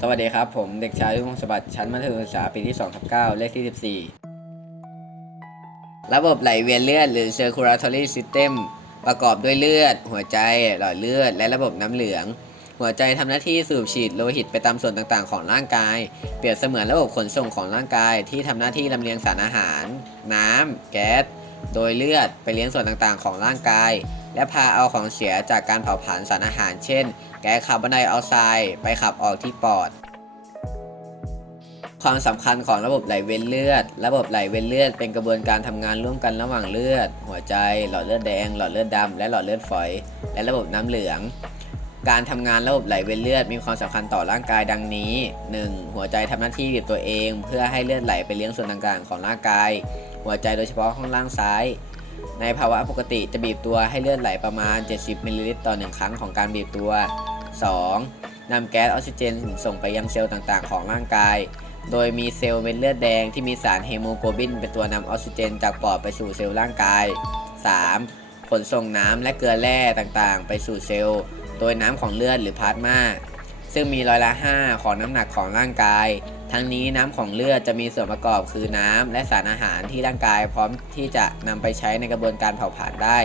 สวัสดีครับ ผมเด็กชายรุ่งสมบัติชั้นมัธยมศึกษาปีที่2ทับ9เลขที่ 14 ระบบไหลเวียนเลือด หรือ circulatory system ประกอบด้วยเลือด หัวใจหลอดเลือด และระบบน้ำเหลือง หัวใจทำหน้าที่สูบฉีดโลหิตไปตามส่วนต่างๆ ของร่างกาย เปรียบเสมือนระบบขนส่งของร่างกายที่ทำหน้าที่ลำเลียงสารอาหาร น้ำแก๊ส โดยเลือดไปเลี้ยงส่วนต่างๆ ของร่างกาย และพาเอาของเสียจากการเผาผลาญสารอาหาร เช่น แก๊สคาร์บอนไดออกไซด์ไปขับออกที่ปอด ความสำคัญของระบบไหลเวียนเลือด ระบบไหลเวียนเลือดเป็นกระบวนการทำงานร่วมกันระหว่างเลือด หัวใจ หลอดเลือดแดง หลอดเลือดดำและหลอดเลือดฝอย และระบบน้ำเหลืองการทำงานระบบไหลเวียนเลือดมีความสำคัญต่อร่างกายดังนี้ 1. หัวใจทำหน้าที่บีบตัวเอง เพื่อให้เลือดไหลไปเลี้ยงส่วนต่างๆของร่างกาย หัวใจโดยเฉพาะข้างล่างซ้าย ในภาวะปกติจะบีบตัวให้เลือดไหลประมาณ 70มิลลิลิตรต่อ 1 ครั้งของการบีบตัว 2. นำแก๊สออกซิเจนส่งไปยังเซลล์ต่างๆ ของร่างกาย โดยมีเซลล์เม็ดเลือดแดงที่มีสารเฮโมโกลบิน เป็นตัวนำออกซิเจนจากปอดไปสู่เซลล์ร่างกาย 3. ขนส่งน้ำและเกลือแร่ต่างๆ ไปสู่เซลล์ โดยน้ำของเลือดหรือพลาสมา ซึ่งมีร้อยละ5ของน้ำหนักของร่างกาย ทั้งนี้น้ำของเลือดจะมีส่วนประกอบคือน้ำและสารอาหารที่ร่างกายพร้อมที่จะนำไปใช้ในกระบวนการเผาผลาญได้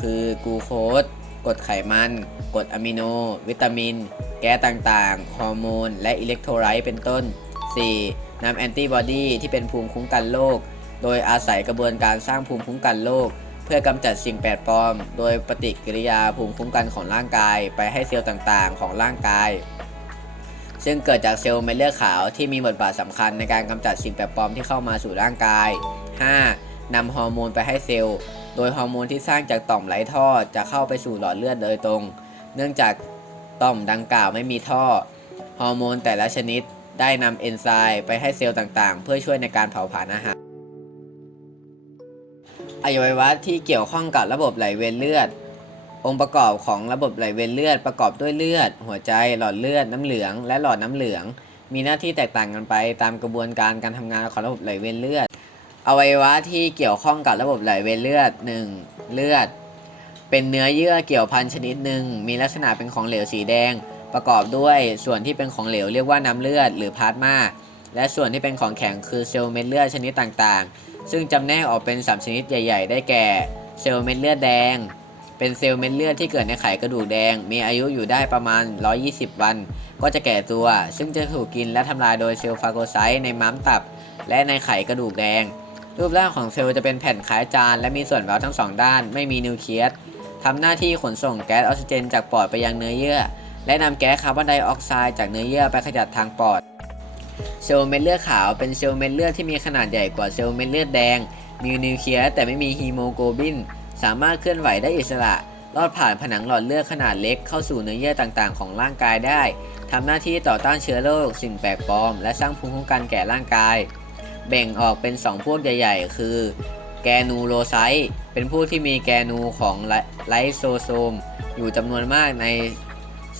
คือกลูโคสกรดไขมันกรดอะมิโน วิตามิน แก๊สต่างๆ ฮอร์โมน และอิเล็กโทรไลต์เป็นต้น 4. นำแอนติบอดีที่เป็นภูมิคุ้มกันโรค โดยอาศัยกระบวนการสร้างภูมิคุ้มกันโรค เพื่อกำจัดสิ่งแปลกปลอม โดยปฏิกิริยาภูมิคุ้มกันของร่างกายไปให้เซลล์ต่างๆ ของร่างกาย ซึ่งเกิดจากเซลล์เม็ดเลือดขาวที่มีบทบาทสำคัญในการกำจัดสิ่งแปลกปลอมที่เข้ามาสู่ร่างกาย 5. นำฮอร์โมนไปให้เซลล์ โดยฮอร์โมนที่สร้างจากต่อมไหลท่อจะเข้าไปสู่หลอดเลือดโดยตรง เนื่องจากต่อมดังกล่าวไม่มีท่อ ฮอร์โมนแต่ละชนิดได้นำเอนไซม์ไปให้เซลล์ต่างๆ เพื่อช่วยในการเผาผลาญอาหาร อวัยวะที่เกี่ยวข้องกับระบบไหลเวียนเลือด องค์ประกอบของระบบไหลเวียนเลือดประกอบด้วยเลือด หัวใจ หลอดเลือด น้ำเหลือง และหลอดน้ำเหลือง มีหน้าที่แตกต่างกันไป ตามกระบวนการการทำงานของระบบไหลเวียนเลือด อวัยวะที่เกี่ยวข้องกับระบบไหลเวียนเลือด 1. เลือด เป็นเนื้อเยื่อเกี่ยวพันชนิดหนึ่ง มีลักษณะเป็นของเหลวสีแดง ประกอบด้วยส่วนที่เป็นของเหลวเรียกว่าน้ำเลือดหรือพลาสมา และส่วนที่เป็นของแข็งคือเซลล์เม็ดเลือดชนิดต่างๆ ซึ่งจำแนกออกเป็น 3 ชนิดใหญ่ ๆ ได้แก่ เซลล์เม็ดเลือดแดง เป็นเซลล์เม็ดเลือดที่เกิดในไขกระดูกแดง มีอายุอยู่ได้ประมาณ 120 วัน ก็จะแก่ตัว ซึ่งจะถูกกินและทำลายโดยเซลล์ฟาโกไซต์ในม้ามตับ และในไขกระดูกแดง รูปร่างของเซลล์จะเป็นแผ่นคล้ายจาน และมีส่วนเว้าทั้งสองด้าน ไม่มีนิวเคลียสทำหน้าที่ขนส่งแก๊สออกซิเจนจากปอดไปยังเนื้อเยื่อ และนำแก๊สคาร์บอนไดออกไซด์จากเนื้อเยื่อไปขจัดทางปอด เซลล์เม็ดเลือดขาวเป็นเซลล์เม็ดเลือดที่มีขนาดใหญ่กว่าเซลล์เม็ดเลือดแดง มีนิวเคลียสแต่ไม่มีฮีโมโกลบิน สามารถเคลื่อนไหวได้อิสระลอดผ่านผนังหลอดเลือดขนาดเล็กเข้าสู่เนื้อเยื่อต่างๆ ของร่างกายได้ ทำหน้าที่ต่อต้านเชื้อโรคสิ่งแปลกปลอม และสร้างภูมิคุ้มกันแก่ร่างกาย แบ่งออกเป็น 2 พวกใหญ่ ๆ คือ แกนูโรไซต์เป็นพวกที่มีแกนูของไลโซโซม อยู่จำนวนมากใน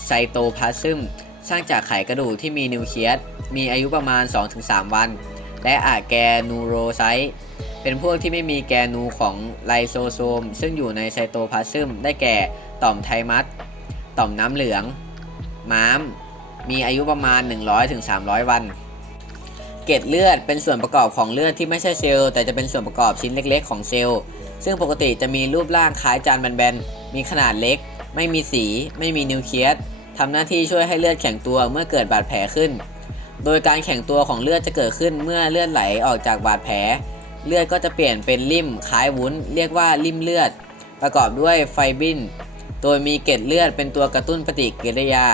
ไซโตพลาซึม สร้างจากไขกระดูกที่มีนิวเคลียส มีอายุประมาณ 2-3 วัน และอาแกนูโรไซต์เป็นพวกที่ไม่มีแกนูของไลโซโซม ซึ่งอยู่ในไซโตพลาซึมได้แก่ต่อมไทมัสต่อมน้ำเหลือง ม้าม มีอายุประมาณ 100-300 วัน เกล็ดเลือดเป็นส่วนประกอบของเลือดที่ไม่ใช่เซลล์แต่จะเป็นส่วนประกอบชิ้นเล็ก ๆ ของเซลล์ ซึ่งปกติจะมีรูปร่างคล้ายจานแบนๆ มีขนาดเล็ก ไม่มีสี ไม่มีนิวเคลียสทำหน้าที่ช่วยให้เลือดแข็งตัวเมื่อเกิดบาดแผลขึ้น โดยการแข็งตัวของเลือดจะเกิดขึ้นเมื่อเลือดไหลออกจากบาดแผล เลือดก็จะเปลี่ยนเป็นริ่มคล้ายวุ้น เรียกว่าริ่มเลือด ประกอบด้วยไฟบินโดยมีเกล็ดเลือดเป็นตัวกระตุ้นปฏิกิริยา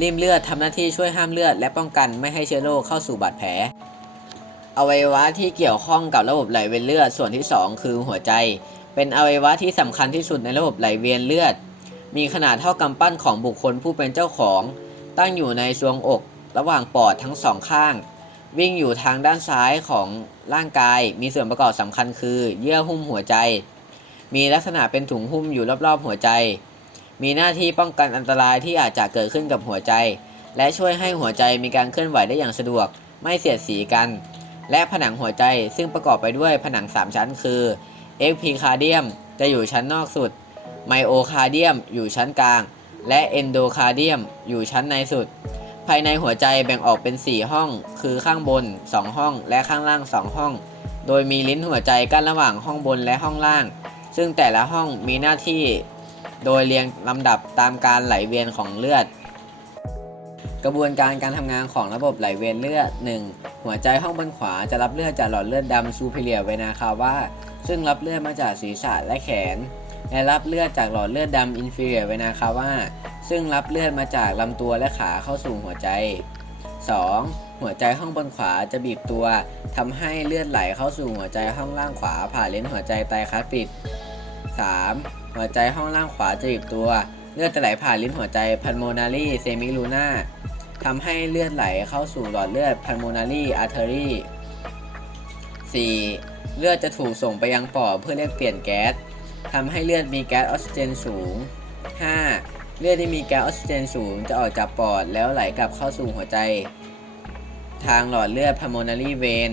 ริ่มเลือดทำหน้าที่ช่วยห้ามเลือด และป้องกันไม่ให้เชื้อโรคเข้าสู่บาดแผลอวัยวะที่เกี่ยวข้องกับระบบไหลเวียนเลือดส่วนที่ 2 คือหัวใจ เป็นอวัยวะที่สำคัญที่สุดในระบบไหลเวียนเลือด มีขนาดเท่ากำปั้นของบุคคลผู้เป็นเจ้าของ ตั้งอยู่ในทรวงอก ระหว่างปอดทั้งสองข้าง วิ่งอยู่ทางด้านซ้ายของร่างกาย มีส่วนประกอบสำคัญคือ เยื่อหุ้มหัวใจ มีลักษณะเป็นถุงหุ้มอยู่รอบๆหัวใจ มีหน้าที่ป้องกันอันตรายที่อาจจะเกิดขึ้นกับหัวใจ และช่วยให้หัวใจมีการเคลื่อนไหวได้อย่างสะดวก ไม่เสียดสีกัน และผนังหัวใจซึ่งประกอบไปด้วยผนัง 3 ชั้น คือเอ็กพีคาเดียมจะอยู่ชั้นนอกสุด ไมโอคาเดียมอยู่ชั้นกลาง และเอนโดคาเดียมอยู่ชั้นในสุด ภายในหัวใจแบ่งออกเป็น 4 ห้อง คือข้างบน 2 ห้อง และข้างล่าง 2 ห้อง โดยมีลิ้นหัวใจกั้นระหว่างห้องบนและห้องล่าง ซึ่งแต่ละห้องมีหน้าที่ โดยเรียงลำดับตามการไหลเวียนของเลือด กระบวนการการทำงานของระบบไหลเวียนเลือด 1. หัวใจห้องบนขวาจะรับเลือดจากหลอดเลือดดำซูเปเรียเวนาคาวาซึ่งรับเลือดมาจากศีรษะและแขน และรับเลือดจากหลอดเลือดดำอินฟิเรียเวนาคาวา ซึ่งรับเลือดมาจากลำตัวและขาเข้าสู่หัวใจ 2. หัวใจห้องบนขวาจะบีบตัวทำให้เลือดไหลเข้าสู่หัวใจห้องล่างขวาผ่านเลนหัวใจไตคัสปิด 3. หัวใจห้องล่างขวาจะบีบตัว เลือดจะไหลผ่านลิ้นหัวใจ pulmonary semiluna ทำให้เลือดไหลเข้าสู่หลอดเลือด pulmonary artery 4. เลือดจะถูกส่งไปยังปอดเพื่อเรียกเปลี่ยนแก๊สทำให้เลือดมีแก๊สออกซิเจนสูง 5. เลือดที่มีแก๊สออกซิเจนสูงจะออกจากปอดแล้วไหลกลับเข้าสู่หัวใจ ทางหลอดเลือด pulmonary vein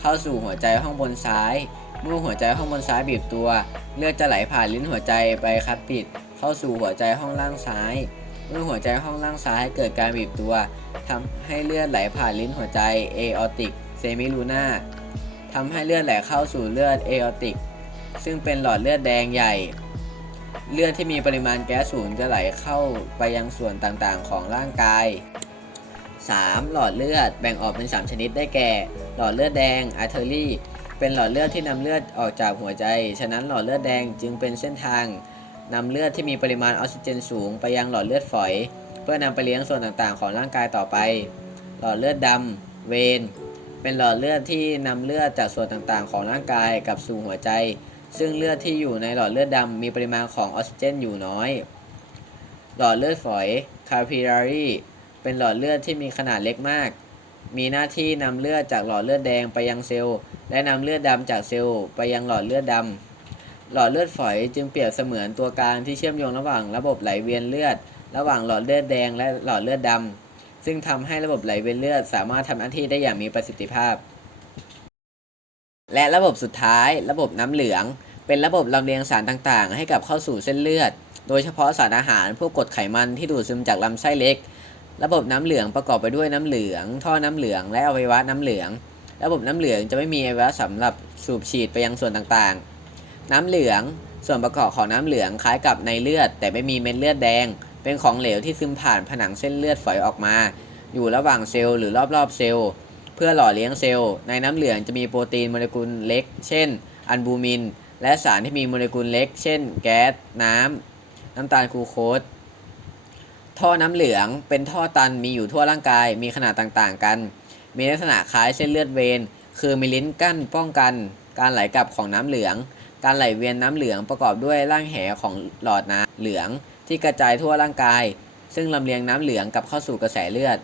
เข้าสู่หัวใจห้องบนซ้าย เมื่อหัวใจห้องบนซ้ายบีบตัว เลือดจะไหลผ่านลิ้นหัวใจไปคัดปิด เข้าสู่หัวใจห้องล่างซ้าย เมื่อหัวใจห้องล่างซ้ายเกิดการบีบตัวทำให้เลือดไหลผ่านลิ้นหัวใจ aortic semiluna ทำให้เลือดไหลเข้าสู่เลือด aortic ซึ่งเป็นหลอดเลือดแดงใหญ่ เลือดที่มีปริมาณแก๊สสูงจะไหลเข้าไปยังส่วนต่างๆ ของร่างกาย 3. หลอดเลือดแบ่งออกเป็น 3 ชนิดได้แก่ หลอดเลือดแดง artery เป็นหลอดเลือดที่นำเลือดออกจากหัวใจ ฉะนั้นหลอดเลือดแดงจึงเป็นเส้นทางนำเลือดที่มีปริมาณออกซิเจนสูงไปยังหลอดเลือดฝอย เพื่อนำไปเลี้ยงส่วนต่างๆ ของร่างกายต่อไป หลอดเลือดดำเวนเป็นหลอดเลือดที่นำเลือดจากส่วนต่างๆ ของร่างกายกลับสู่หัวใจ ซึ่งเลือดที่อยู่ในหลอดเลือดดำมีปริมาณของออกซิเจนอยู่น้อย หลอดเลือดฝอย capillary เป็นหลอดเลือดที่มีขนาดเล็กมาก มีหน้าที่นำเลือดจากหลอดเลือดแดงไปยังเซลล์ และนำเลือดดำจากเซลล์ไปยังหลอดเลือดดำหลอดเลือดฝอยจึงเปรียบเสมือนตัวกลางที่เชื่อมโยงระหว่างระบบไหลเวียนเลือด ระหว่างหลอดเลือดแดงและหลอดเลือดดำซึ่งทำให้ระบบไหลเวียนเลือดสามารถทำหน้าที่ได้อย่างมีประสิทธิภาพ และระบบสุดท้ายระบบน้ำเหลือง เป็นระบบลำเลียงสารต่างๆ ให้กับเข้าสู่เส้นเลือด โดยเฉพาะสารอาหารพวกกรดไขมันที่ดูดซึมจากลำไส้เล็ก ระบบน้ำเหลืองประกอบไปด้วยน้ำเหลือง ท่อน้ำเหลือง และอวัยวะน้ำเหลือง ระบบน้ำเหลืองจะไม่มีอวัยวะสำหรับสูบฉีดไปยังส่วนต่างๆ น้ำเหลืองส่วนประกอบของน้ำเหลืองคล้ายกับในเลือด แต่ไม่มีเม็ดเลือดแดง เป็นของเหลวที่ซึมผ่านผนังเส้นเลือดฝอยออกมา อยู่ระหว่างเซลล์หรือรอบๆเซลล์ เพื่อหล่อเลี้ยงเซลล์ ในน้ำเหลืองจะมีโปรตีนโมเลกุลเล็ก เช่นอัลบูมิน และสารที่มีโมเลกุลเล็ก เช่น แก๊ส น้ำ น้ำตาลกลูโคสท่อน้ำเหลืองเป็นท่อตันมีอยู่ทั่วร่างกายมีขนาดต่างๆกัน มีลักษณะคล้ายเส้นเลือดเวนคือมีลิ้นกั้นป้องกัน การไหลกลับของน้ำเหลือง การไหลเวียนน้ำเหลืองประกอบด้วยร่างแหของหลอดน้ำเหลืองที่กระจายทั่วร่างกาย ซึ่งลำเลียงน้ำเหลืองกลับเข้าสู่กระแสเลือด